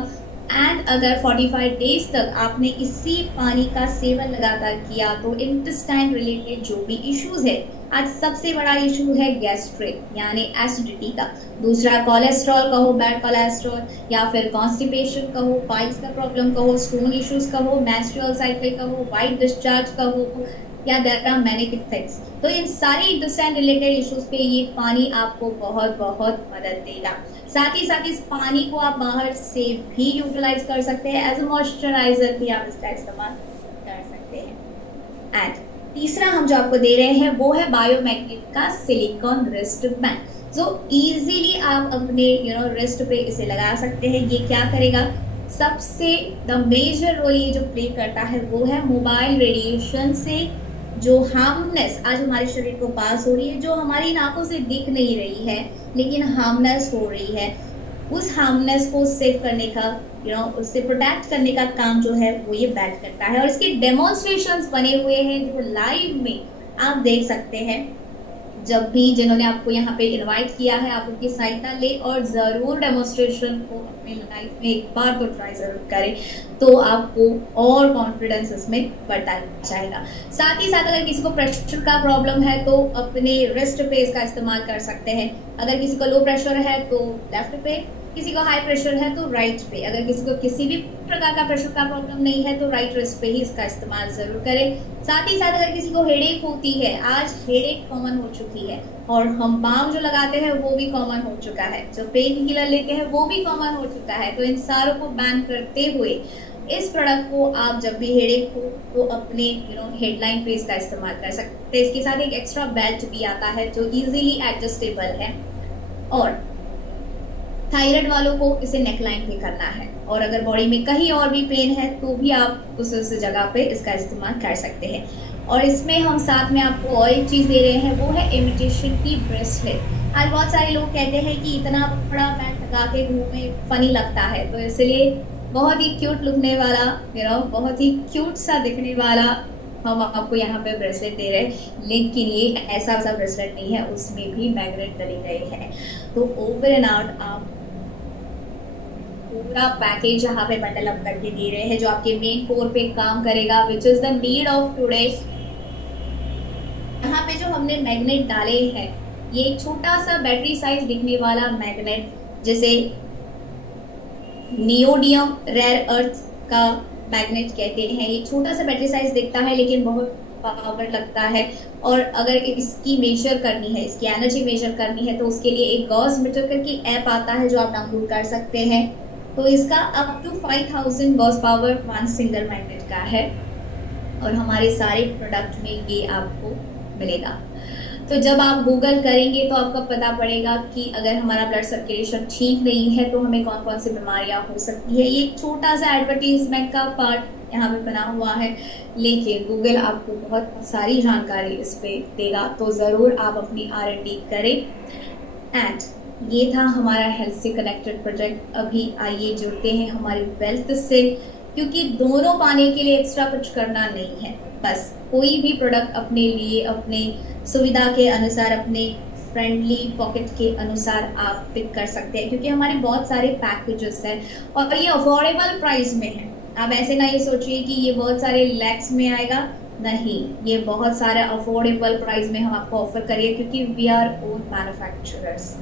एंड अगर 45 डेज तक आपने इसी पानी का सेवन लगातार किया तो इंटेस्टाइन रिलेटेड जो भी इश्यूज है, आज सबसे बड़ा इशू है गैस्ट्रिक यानी एसिडिटी का, दूसरा कोलेस्ट्रॉल कहो, बैड कोलेस्ट्रॉल, या फिर कॉन्स्टिपेशन कहो, पाइल्स का प्रॉब्लम कहो, स्टोन इश्यूज कहो, मेंस्ट्रुअल साइकिल कहो, वाइट डिस्चार्ज कहो, या देयर आर मैनी थिंग्स, तो इन सारी इंटेस्टाइन रिलेटेड इश्यूज पे ये पानी आपको बहुत बहुत मदद देगा। साथ ही इस पानी को आप बाहर से भी यूटिलाइज कर सकते हैं, एज अ मॉइस्चराइजर भी आप इसका इस्तेमाल कर सकते हैं। एंड तीसरा हम जो आपको दे रहे हैं वो है बायोमैग्नेट का सिलिकॉन रिस्ट बैंड, जो इजीली आप अपने रिस्ट पे इसे लगा सकते हैं। ये क्या करेगा, सबसे द मेजर रोल ये जो प्ले करता है वो है मोबाइल रेडिएशन से जो हार्मनेस आज हमारे शरीर को पास हो रही है, जो हमारी आंखों से दिख नहीं रही है लेकिन हार्मनेस हो रही है, उस हार्मनेस को सेव करने का उससे प्रोटेक्ट करने का काम जो है वो ये बैट करता है। और इसके डेमोन्स्ट्रेशंस बने हुए हैं जो लाइव में आप देख सकते हैं। जब भी जिन्होंने आपको यहाँ पे इनवाइट किया है आप उनकी सहायता ले और ज़रूर डेमोन्स्ट्रेशन को अपने लाइफ में एक बार तो ट्राई ज़रूर करें, तो आपको और कॉन्फिडेंस इसमें बढ़ता जाएगा। साथ ही साथ अगर किसी को प्रेशर का प्रॉब्लम है तो अपने रिस्ट पे इसका इस्तेमाल कर सकते हैं। अगर किसी को लो प्रेशर है तो लेफ्ट पे, किसी को हाई प्रेशर है तो राइट पे, अगर किसी को किसी भी प्रकार का प्रेशर का प्रॉब्लम नहीं है तो राइट रिस्ट पे ही इसका इस्तेमाल जरूर करें। साथ ही साथ अगर किसी को हेडेक होती है, आज हेडेक कॉमन हो चुकी है और हम बाम जो लगाते हैं वो भी कॉमन हो चुका है, जो पेन किलर लेते हैं वो भी कॉमन हो चुका है, तो इन सारों को बैन करते हुए इस प्रोडक्ट को आप जब भी हेडेक हो तो अपने हेडलाइन पे इसका इस्तेमाल कर सकते हैं। इसके साथ एक एक्स्ट्रा बेल्ट भी आता है जो इजीली एडजस्टेबल है, और थायराइड वालों को इसे नेकलाइन पे करना है, और अगर बॉडी में कहीं और भी पेन है तो भी आप उस जगह पे इसका इस्तेमाल कर सकते हैं। और इसमें हम साथ में आपको और एक चीज़ दे रहे हैं वो है इमिटेशन की ब्रेसलेट। आज बहुत सारे लोग कहते हैं कि इतना बड़ा बैंड लगा के घूमे फनी लगता है, तो इसलिए बहुत ही क्यूट लगने वाला बहुत ही क्यूट सा दिखने वाला हम आपको यहाँ पे ब्रेसलेट दे रहे हैं, लेकिन ये ऐसा सा ब्रेसलेट नहीं है, उसमें भी मैग्नेट डले गए हैं। तो ओवर एंड आउट आप पूरा पैकेज यहाँ पे बंडल अप करके दे रहे हैं जो आपके मेन कोर पे काम करेगा, which is the need of today. यहाँ पे जो हमने मैग्नेट डाले हैं ये एक छोटा सा बैटरी साइज दिखने वाला मैग्नेट, जिसे नियोडियम रेयर अर्थ का मैग्नेट कहते हैं। ये छोटा सा बैटरी साइज दिखता है लेकिन बहुत पावर लगता है, और अगर इसकी मेजर करनी है, इसकी एनर्जी मेजर करनी है तो उसके लिए एक गॉस मीटर की ऐप आता है जो आप डाउनलोड कर सकते हैं। तो इसका up to 5000 gauss power one single magnet का है, और हमारे सारे प्रोडक्ट में ये आपको मिलेगा। तो जब आप गूगल करेंगे तो आपको पता पड़ेगा कि अगर हमारा ब्लड सर्कुलेशन ठीक नहीं है तो हमें कौन कौन सी बीमारियां हो सकती है। ये एक छोटा सा एडवर्टीजमेंट का पार्ट यहाँ पे बना हुआ है, लेकिन गूगल आपको बहुत सारी जानकारी इस पे देगा, तो ज़रूर आप अपनी R&D करें। एंड ये था हमारा हेल्थ से कनेक्टेड प्रोजेक्ट। अभी आइए जुड़ते हैं हमारी वेल्थ से, क्योंकि दोनों पाने के लिए एक्स्ट्रा कुछ करना नहीं है, बस कोई भी प्रोडक्ट अपने लिए अपने सुविधा के अनुसार, अपने फ्रेंडली पॉकेट के अनुसार आप पिक कर सकते हैं, क्योंकि हमारे बहुत सारे पैकेजेस हैं और ये अफोर्डेबल प्राइस में है। आप ऐसे ना ये सोचिए कि ये बहुत सारे लैक्स में आएगा, नहीं, ये बहुत सारे अफोर्डेबल प्राइस में हम आपको ऑफर करिए, क्योंकि वी आर ओन मैन्युफैक्चरर्स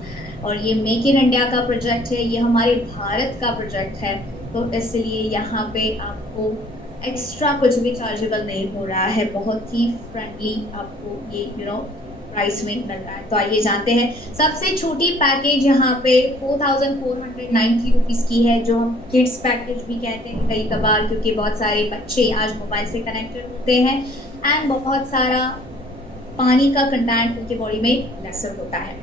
और ये मेक इन इंडिया का प्रोजेक्ट है, ये हमारे भारत का प्रोजेक्ट है, तो इसलिए यहाँ पे आपको एक्स्ट्रा कुछ भी चार्जेबल नहीं हो रहा है, बहुत ही फ्रेंडली आपको ये प्राइस में मिल रहा है। तो आइए जानते हैं। सबसे छोटी पैकेज यहाँ पे 4490 रुपीज़ की है, जो हम किड्स पैकेज भी कहते हैं कई कबार, क्योंकि बहुत सारे बच्चे आज मोबाइल से कनेक्टेड होते हैं एंड बहुत सारा पानी का कंटेंट उनकी बॉडी में नेसेसरी होता है।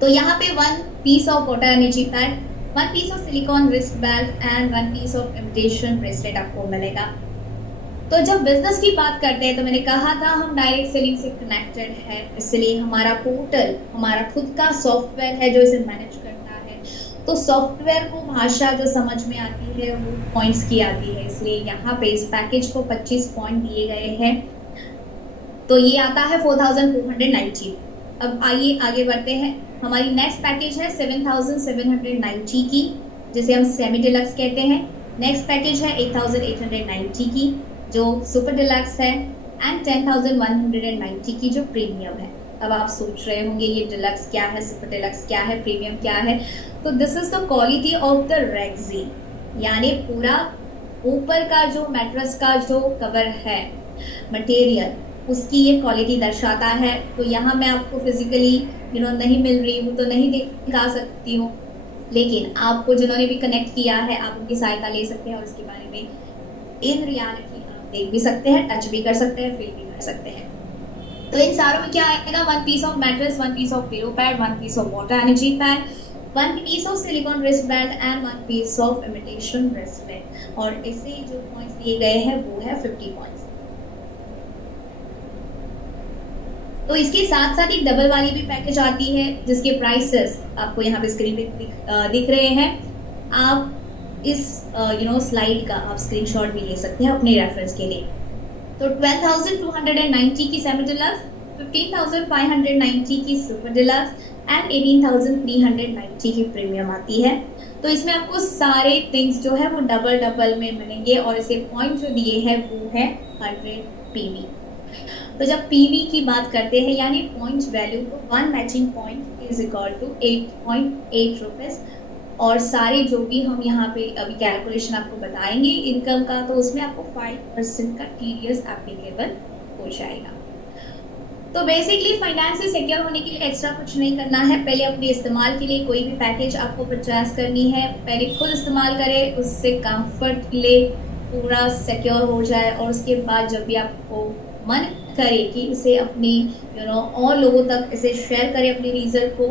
तो यहाँ पे 1 piece of water energy pack one piece of silicon wrist belt and one piece of imitation bracelet आपको मिलेगा। तो जब बिजनेस की बात करते हैं तो मैंने कहा था हम डायरेक्ट सेलिंग से कनेक्टेड है, इसलिए हमारा पोर्टल हमारा खुद का सॉफ्टवेयर है जो इसे मैनेज करता है। तो सॉफ्टवेयर को भाषा जो समझ में आती है वो पॉइंट्स की आती है, इसलिए यहाँ पे इस पैकेज को 25 पॉइंट दिए गए हैं। तो ये आता है 4,490। अब आइए आगे बढ़ते हैं। हमारी नेक्स्ट पैकेज है 7,790 की, जिसे हम सेमी डिलक्स कहते हैं। नेक्स्ट पैकेज है 8,890 की जो सुपर डिलक्स है, एंड 10,190 की जो प्रीमियम है। अब आप सोच रहे होंगे ये डिलक्स क्या है, सुपर डिलक्स क्या है, प्रीमियम क्या है। तो this is the quality of the रेक्सी, यानी पूरा ऊपर का जो मैट्रेस का जो कवर है मटेरियल, उसकी ये क्वालिटी दर्शाता है। तो यहाँ मैं आपको फिजिकली नहीं मिल रही हूँ तो नहीं दिखा सकती हूँ, लेकिन आपको जिन्होंने भी कनेक्ट किया है आप उनकी सहायता ले सकते हैं और इसके बारे में इन रियलिटी आप देख भी सकते हैं, टच भी कर सकते हैं, फील भी कर सकते हैं। तो इन सारों में क्या आएगा, one piece of mattress, one piece of pillow pad, one piece of water energy pad, one piece of silicon wrist belt and one piece of imitation bracelet. और इसे जो पॉइंट्स दिए गए हैं वो है 50 पॉइंट्स। तो इसके साथ साथ एक डबल वाली भी पैकेज आती है जिसके प्राइसेस आपको यहाँ पे स्क्रीन पे दिख रहे हैं। आप इस स्लाइड का आप स्क्रीनशॉट भी ले सकते हैं अपने रेफरेंस के लिए। तो 12,290 की सेमी डिलक्स, 15,590 की सुपर डिलक्स एंड 18,390 की प्रीमियम आती है। तो इसमें आपको सारे थिंग्स जो है वो डबल डबल में मिलेंगे और इसे पॉइंट जो दिए हैं वो है 100 पीवी। तो जब पीवी की बात करते हैं यानी पॉइंट वैल्यू, तो one matching point is equal to 8.8 rupees. और सारे जो भी हम यहाँ पे अभी कैलकुलेशन आपको बताएंगे इनकम का, तो उसमें आपको 5% का टीडीएस एप्लीकेबल हो जाएगा। तो बेसिकली फाइनेंस से सिक्योर होने के लिए एक्स्ट्रा कुछ नहीं करना है। पहले अपने इस्तेमाल के लिए कोई भी पैकेज आपको परचेस करनी है, पहले खुद इस्तेमाल करें, उससे कंफर्ट ले, पूरा सिक्योर हो जाए, और उसके बाद जब भी आपको मन करे कि इसे अपनी और लोगों तक इसे शेयर करें अपने रिजल्ट को,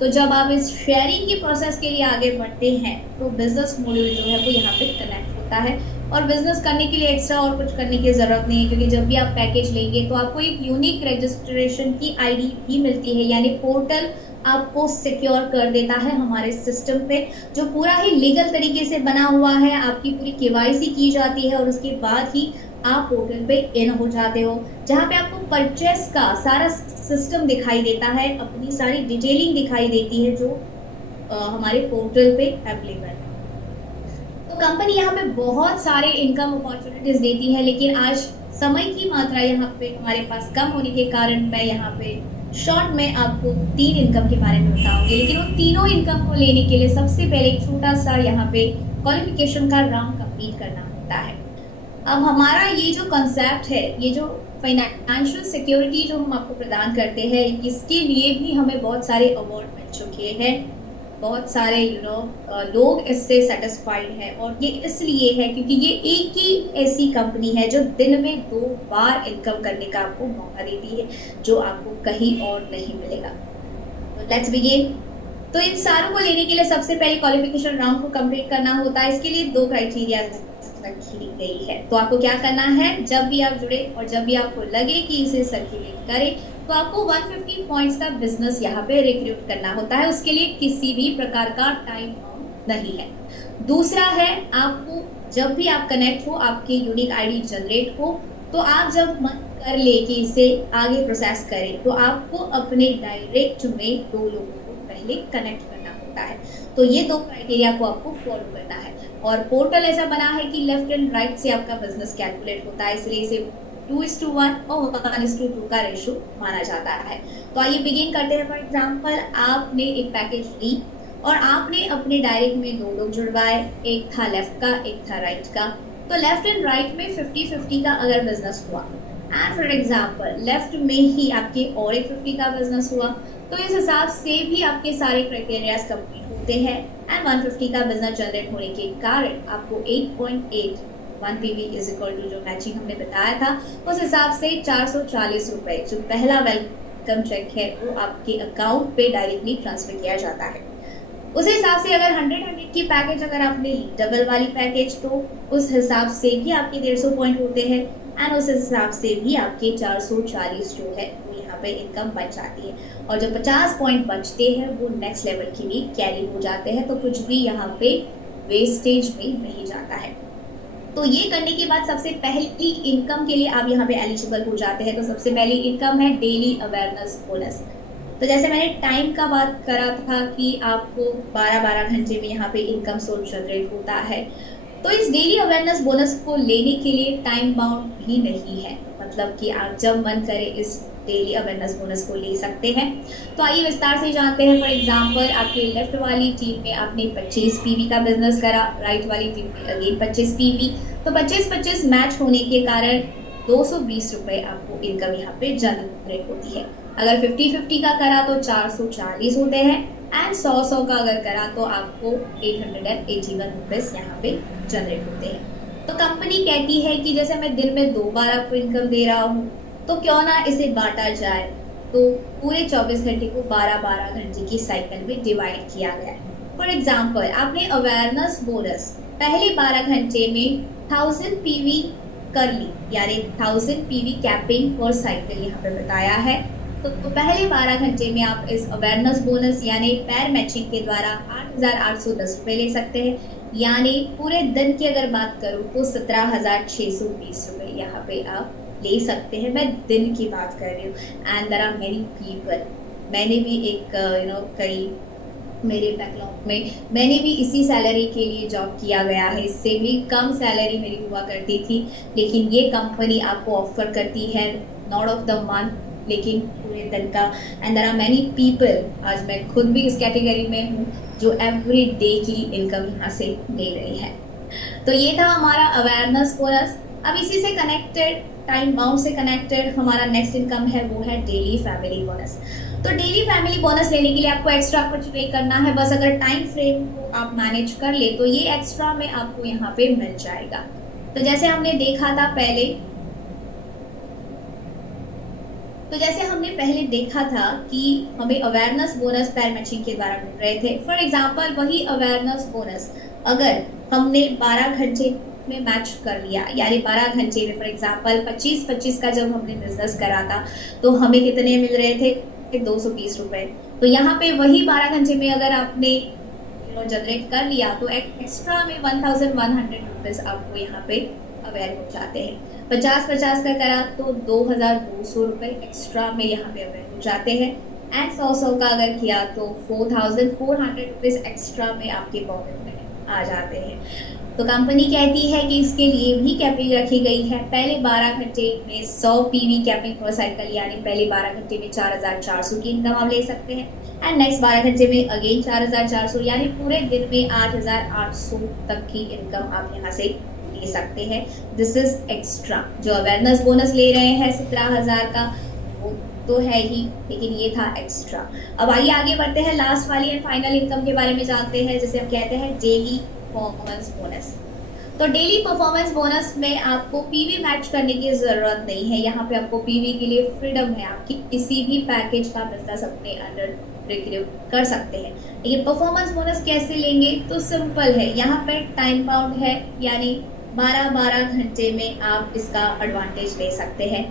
तो जब आप इस शेयरिंग के प्रोसेस के लिए आगे बढ़ते हैं तो बिजनेस मॉड्यूल जो है वो यहाँ पे कनेक्ट होता है। और बिजनेस करने के लिए एक्स्ट्रा और कुछ करने की ज़रूरत नहीं है, क्योंकि जब भी आप पैकेज लेंगे तो आपको एक यूनिक रजिस्ट्रेशन की आईडी भी मिलती है, यानी पोर्टल आपको सिक्योर कर देता है हमारे सिस्टम पे, जो पूरा ही लीगल तरीके से बना हुआ है। आपकी पूरी केवाईसी की जाती है और उसके बाद ही आप पोर्टल पे इन हो जाते हो, जहाँ पे आपको परचेस का सारा सिस्टम दिखाई देता है, अपनी सारी डिटेलिंग दिखाई देती है जो हमारे पोर्टल पे अवेलेबल है। तो कंपनी यहाँ पे बहुत सारे इनकम अपॉर्चुनिटीज देती है, लेकिन आज समय की मात्रा यहाँ पे हमारे पास कम होने के कारण मैं यहाँ पे शॉर्ट में आपको 3 इनकम के बारे में बताऊंगी। लेकिन उन तीनों इनकम को लेने के लिए सबसे पहले एक छोटा सा यहाँ पे क्वालिफिकेशन का राउंड कंप्लीट करना होता है। अब हमारा ये जो कंसेप्ट है, ये जो फाइनेंशियल सिक्योरिटी जो हम आपको प्रदान करते हैं, इसके लिए भी हमें बहुत सारे अवार्ड मिल चुके हैं, बहुत सारे लोग इससे सेटिस्फाइड हैं। और ये इसलिए है क्योंकि ये एक ही ऐसी कंपनी है जो दिन में 2 बार इनकम करने का आपको मौका देती है, जो आपको कहीं और नहीं मिलेगा। तो लेट्स बिगिन। तो इन सारों को लेने के लिए सबसे पहले क्वालिफिकेशन राउंड को कंप्लीट करना होता है। इसके लिए 2 क्राइटेरिया रखी गई है। तो आपको क्या करना है, जब भी आप जुड़े और जब भी आपको लगे कि इसे सर्कुलेट करें, तो आपको 150 पॉइंट्स का बिजनेस यहाँ पे रिक्रूट करना होता है। उसके लिए किसी भी प्रकार का टाइम बाउंड नहीं है। दूसरा है, आपको जब भी आप कनेक्ट हो, आपकी यूनिक आईडी जनरेट हो, तो आप जब मन कर ले कि इसे आगे प्रोसेस करें, तो आपको अपने डायरेक्ट में 2 लोगों को पहले कनेक्ट करना होता है। तो ये 2 क्राइटेरिया को आपको फॉलो करना है। और पोर्टल ऐसा बना है कि लेफ्ट एंड राइट से आपका बिजनेस कैलकुलेट होता है, इसलिए इसे 2:1 और 1:2 का रेशो माना जाता है। तो आइए बिगिन करते हैं। फॉर एग्जांपल, आपने एक पैकेज ली और आपने अपने डायरेक्ट में 2 लोग जुड़वाए, एक था लेफ्ट का, एक था राइट का। तो लेफ्ट एंड राइट में 50-50 का अगर बिजनेस हुआ, एंड फॉर एग्जांपल लेफ्ट में ही आपके और एक 50 का बिजनेस हुआ, तो इस हिसाब से भी आपके सारे क्राइटेरियाज कंप्लीट होते हैं। एंड 150 का बिजनेस जनरेट होने के कारण आपको 8.8 1 पीवी इज इक्वल टू जो मैचिंग हमने बताया था, उस हिसाब से 440 रुपए जो पहला वेलकम चेक है वो आपके अकाउंट पे डायरेक्टली ट्रांसफर किया जाता है। उस हिसाब से अगर 100 की पैकेज अगर आपने ली, डबल वाली पैकेज, तो उस हिसाब से भी आपके 150 पॉइंट होते हैं एंड उस हिसाब से भी आपके 440 जो है वो यहाँ पे इनकम बच जाती है। और जो 50 पॉइंट बचते हैं वो नेक्स्ट लेवल के लिए कैरी हो जाते हैं, तो कुछ भी यहाँ पे वेस्टेज में नहीं जाता है। तो ये करने के बाद सबसे पहली इनकम के लिए आप यहाँ पे एलिजिबल हो जाते हैं। तो सबसे पहली इनकम है डेली अवेयरनेस बोनस। तो जैसे मैंने टाइम का बात करा था कि आपको 12-12 घंटे में यहाँ पे इनकम सोर्स जनरेट होता है, तो इस डेली अवेयरनेस बोनस को लेने के लिए टाइम बाउंड भी नहीं है, मतलब कि आप जब मन करे इस डेली अवेयरनेस बोनस को ले सकते हैं। तो आइए विस्तार से जानते हैं। फॉर एग्जांपल, आपके लेफ्ट वाली टीम में आपने 25 पीवी का बिजनेस करा, राइट वाली टीम में अगेन 25 पीवी, तो 25-25 मैच होने के कारण 220 रुपए आपको इनकम यहाँ पे जनरेट होती है। अगर 50-50 का करा तो 440 होते हैं एंड 100-100 का अगर करा तो आपको 881 रुपीज यहाँ पे जनरेट होते हैं। तो कंपनी कहती है कि जैसे मैं दिन में 2 बार आपको इनकम दे रहा हूँ, तो क्यों ना इसे बांटा जाए। तो पूरे 24 घंटे को 12-12 घंटे की साइकिल में डिवाइड किया गया है। फॉर एग्जाम्पल, आपने अवेयरनेस बोनस पहले 12 घंटे में 1000 पीवी कर ली, यानी 1000 पीवी कैपिंग पर साइकिल यहाँ पे बताया है। तो पहले 12 घंटे में आप इस अवेयरनेस बोनस यानी पैर मैचिंग के द्वारा 8,810 रुपए ले सकते हैं, यानी पूरे दिन की अगर बात करूँ तो 17,620 रुपए यहाँ पे आप ले सकते हैं। मैं दिन की बात कर रही हूँ and there are many people, मैंने भी एक कई मेरे बैकलॉग में मैंने भी इसी सैलरी के लिए जॉब किया गया है, इससे भी कम सैलरी मेरी हुआ करती थी, लेकिन ये कंपनी आपको ऑफर करती है नॉट ऑफ द मंथ लेकिन पूरे दिन का। And there are many people, आज मैं खुद भी इस कैटेगरी में हूँ, जो एवरी डे की इनकम यहाँ से ले रही है। तो ये था हमारा अवेयरनेस बोनस। अब इसी से कनेक्टेड, टाइम बाउंड से कनेक्टेड हमारा नेक्स्ट इनकम है, वो है डेली फैमिली बोनस। तो डेली फैमिली बोनस लेने के लिए आपको एक्स्ट्रा कुछ पे करना है, बस अगर टाइम फ्रेम को आप मैनेज कर ले तो ये एक्स्ट्रा में आपको यहाँ पे मिल जाएगा। तो जैसे हमने देखा था कि हमें अवेयरनेस बोनस पैर मैचिंग के द्वारा मिल रहे थे। फॉर एग्जांपल, वही अवेयरनेस बोनस अगर हमने 12 घंटे में मैच कर लिया, यानी 12 घंटे में फॉर एग्जांपल 25-25 का जब हमने बिजनेस करा था तो हमें कितने मिल रहे थे, 220 रुपए। तो यहाँ पे वही 12 घंटे में अगर आपने जनरेट कर लिया तो एक्स्ट्रा में 1100 रुपीज आपको यहाँ पे अवेयर हो जाते हैं। 50-50 का करा तो 2200 रुपए एक्स्ट्रा में यहाँ पे अवेयर हो जाते हैं एंड 100-100 का अगर किया तो 4400 रुपीज एक्स्ट्रा में आपके पॉकेट में आ जाते हैं। तो कंपनी कहती है कि इसके लिए भी कैपिंग रखी गई है। पहले 12 घंटे में 100 पीवी कैपिंग पर साइकिल, यानी पहले 12 घंटे में 4400 की इनकम आप ले सकते हैं एंड नेक्स्ट 12 घंटे में अगेन 4400, यानी पूरे दिन में 8800 तक की इनकम आप यहाँ से ले सकते हैं। This is extra. जो अवेयरनेस बोनस ले रहे हैं 17,000 का वो तो है ही, लेकिन ये था एक्स्ट्रा। अब आइए आगे बढ़ते हैं, लास्ट वाली एंड फाइनल इनकम के बारे में जानते हैं, जिसे हम कहते हैं डेली परफॉर्मेंस बोनस। तो डेली परफॉर्मेंस बोनस में आपको पीवी मैच करने की जरूरत नहीं है। यहाँ पे आपको पीवी के लिए फ्रीडम है, आपकी किसी भी पैकेज का बिजनेस अपने अंडर रिक्रूट कर सकते हैं। लेकिन परफॉर्मेंस बोनस कैसे लेंगे, तो सिंपल है, यहाँ पे टाइम बाउंड है, यानी 12-12 घंटे में आप इसका एडवांटेज ले सकते हैं।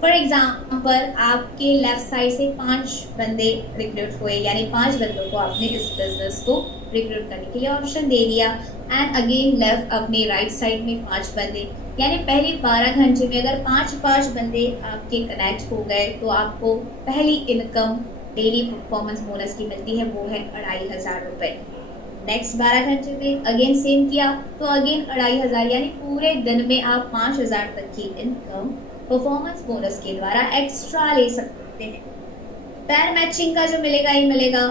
फॉर एग्जाम्पल, आपके लेफ्ट साइड से 5 बंदे रिक्रूट हुए, यानी 5 बंदों को आपने इस बिजनेस को रिक्रूट करने के लिए ऑप्शन दे दिया एंड अगेन लेफ्ट अपने राइट साइड में 5 बंदे, यानी पहले 12 घंटे में अगर 5-5 बंदे आपके कनेक्ट हो गए तो आपको पहली इनकम डेली परफॉर्मेंस बोनस की मिलती है, वो है 2500 रुपए। नेक्स्ट 12 घंटे में अगेन सेम किया तो अगेन 2500, यानी पूरे दिन में आप 5000 तक की इनकम परफॉर्मेंस बोनस के द्वारा एक्स्ट्रा ले सकते हैं। पैर मैचिंग का जो मिलेगा ही मिलेगा,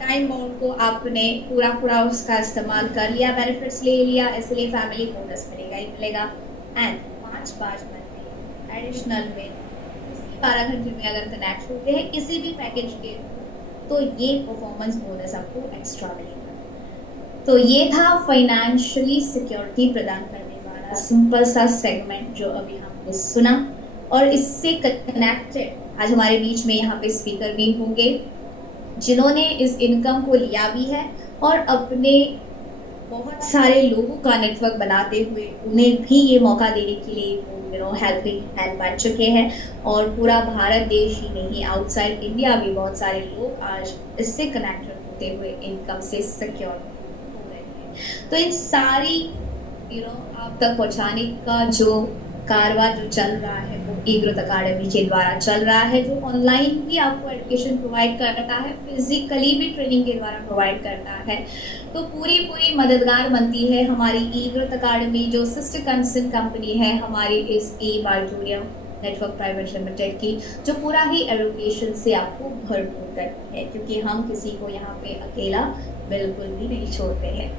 टाइम बाउंड को आपने पूरा उसका इस्तेमाल कर लिया, बेनिफिट्स ले लिया, इसलिए फैमिली बोनस मिलेगा ही मिलेगा एंड 5-5 घंटे एडिशनल में 12 घंटे में अगर कनेक्ट होते हैं किसी भी पैकेज के तो ये परफॉर्मेंस बोनस आपको एक्स्ट्रा मिलेगा। तो ये था फाइनेंशियली सिक्योरिटी प्रदान करने वाला सिंपल सा सेगमेंट जो अभी हमने सुना, और इससे कनेक्टेड आज हमारे बीच में यहाँ पे स्पीकर भी होंगे जिन्होंने इस इनकम को लिया भी है और अपने बहुत सारे लोगों का नेटवर्क बनाते हुए उन्हें भी ये मौका देने के लिए वो हेल्पिंग हैंड बन चुके हैं। और पूरा भारत देश ही नहीं, आउटसाइड इंडिया भी बहुत सारे लोग आज इससे कनेक्टेड होते हुए इनकम से सिक्योर हो रहे हैं। तो इन सारी आप तक पहुंचाने का जो कारवां जो चल रहा है वो ई ग्रोथ अकेडमी के द्वारा चल रहा है, जो ऑनलाइन भी आपको एजुकेशन प्रोवाइड करता है, फिजिकली भी ट्रेनिंग के द्वारा प्रोवाइड करता है। तो पूरी पूरी मददगार बनती है हमारी ई ग्रोथ अकेडमी, जो सिस्टर कंसर्न कंपनी है हमारी इस ई ऑडिटोरियम नेटवर्क प्राइवेट लिमिटेड की, जो पूरा ही एजुकेशन से आपको भरपूर करती है, क्योंकि हम किसी को यहाँ पे अकेला बिल्कुल भी नहीं छोड़ते हैं।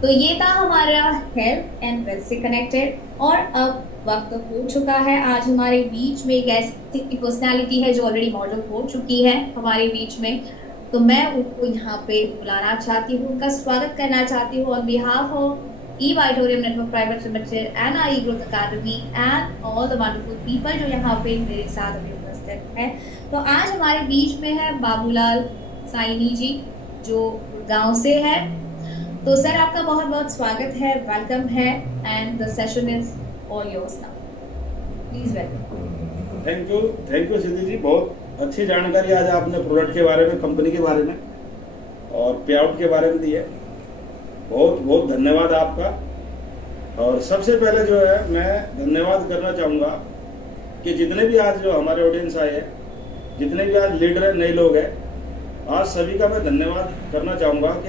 तो ये था हमारा हेल्थ एंड वेल्थ से कनेक्टेड। और अब वक्त हो चुका है, आज हमारे बीच में एक ऐसी पर्सनालिटी है जो ऑलरेडी मौजूद हो चुकी है हमारे बीच में। तो मैं उनको यहाँ पे बुलाना चाहती हूँ, उनका स्वागत करना चाहती हूँ on behalf of E auditorium network private limited and I growth academy and all the wonderful people जो यहाँ पे मेरे साथ अभी उपस्थित है। तो आज हमारे बीच में है बाबूलाल साइनी जी, जो गाँव से है। तो सर आपका बहुत बहुत स्वागत है, वेलकम है, and the session is all yours now, please welcome. Thank you Siddhi ji, बहुत अच्छी जानकारी आज आपने प्रोडक्ट के बारे में, कंपनी के बारे में और पे आउट के बारे में दी है। बहुत बहुत धन्यवाद आपका। और सबसे पहले जो है मैं धन्यवाद करना चाहूँगा कि जितने भी आज जो हमारे ऑडियंस आए हैं, जितने भी आज लीडर हैं, नए लोग हैं, आज सभी का मैं धन्यवाद करना चाहूँगा कि